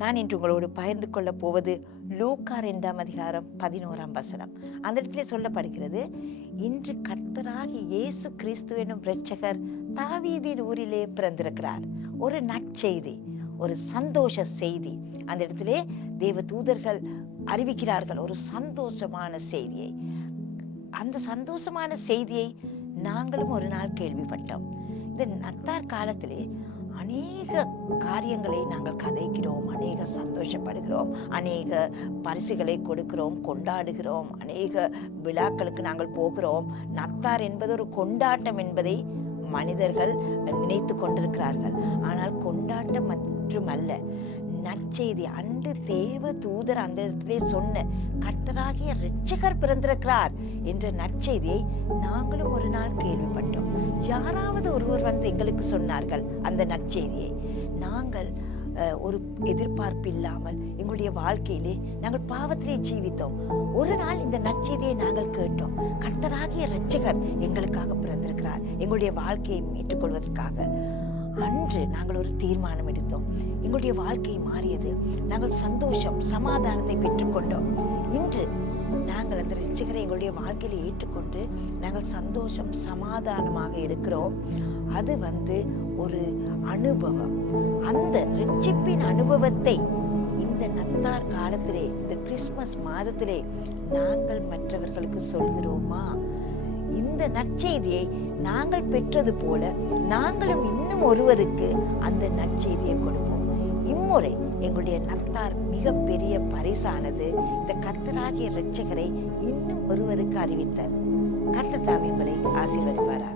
நான் இன்று உங்களோடு பகிர்ந்து கொள்ள போவது லூக்கா 2ஆம் அதிகாரம் 11ஆம் வசனம். அந்த இடத்திலே சொல்லப்படுகிறது, இன்று கர்த்தராகிய இயேசு கிறிஸ்து எனும் இரட்சகர் தாவீதின் ஊரிலே பிறந்திருக்கிறார். ஒரு நற்செய்தி, ஒரு சந்தோஷ செய்தி. அந்த இடத்திலே தேவ தூதர்கள் அறிவிக்கிறார்கள் ஒரு சந்தோஷமான செய்தியை. அந்த சந்தோஷமான செய்தியை நாங்களும் ஒரு நாள் கேள்விப்பட்டோம். இந்த நத்தார் காலத்திலே அநேக காரியங்களை நாங்கள் கதைக்கிறோம், அநேக சந்தோஷப்படுகிறோம், அநேக பரிசுகளை கொடுக்கிறோம், கொண்டாடுகிறோம், அநேக விழாக்களுக்கு நாங்கள் போகிறோம். நத்தார் என்பது ஒரு கொண்டாட்டம் என்பதை மனிதர்கள் நினைத்து கொண்டிருக்கிறார்கள். ஆனால் கொண்டாட்டம் மட்டுமல்ல, நற்செய்தி. அன்று தேவ தூதர் அந்த இடத்திலே சொன்ன கர்த்தராகிய இரட்சகர் பிறந்திருக்கிறார் என்ற நற்செய்தியை நாங்களும் ஒரு நாள் கேள்விப்பட்டோம். யாராவது ஒருவர் வந்து எங்களுக்கு சொன்னார்கள் அந்த நற்செய்தியை. நாங்கள் ஒரு எதிர்பார்ப்பு இல்லாமல் எங்களுடைய வாழ்க்கையிலே நாங்கள் பாவத்திலே ஜீவித்தோம். ஒரு நாள் இந்த நற்செய்தியை நாங்கள் கேட்டோம். கர்த்தராகிய இரட்சகர் எங்களுக்காக பிறந்திருக்கிறார், எங்களுடைய வாழ்க்கையை மீட்டுக்கொள்வதற்காக. அன்று நாங்கள் ஒரு தீர்மானம் எடுத்தோம். எங்களுடைய வாழ்க்கை மாறியது. நாங்கள் சந்தோஷம், சமாதானத்தை பெற்றுக்கொண்டோம். இன்று நாங்கள் அந்த இரட்சகரை எங்களுடைய வாழ்க்கையில ஏற்றுக்கொண்டு நாங்கள் சந்தோஷம், சமாதானமாக இருக்கிறோம். அது ஒரு அனுபவம். அந்த இரட்சிப்பின் அனுபவத்தை இந்த நத்தார் காலத்திலே, இந்த கிறிஸ்துமஸ் மாதத்திலே நாங்கள் மற்றவர்களுக்கு சொல்கிறோமா? இந்த நற்செய்தியை நாங்கள் பெற்றது போல நாங்களும் இன்னும் ஒருவருக்கு அந்த நற்செய்தியை கொடுப்போம். இம்முறை எங்களுடைய நத்தார் மிக பெரிய பரிசானது இந்த கர்த்தராகிய இரட்சகரை இன்னும் ஒருவருக்கு அறிவித்தார். கர்த்தர் தாமே உங்களை ஆசீர்வதிப்பாராக.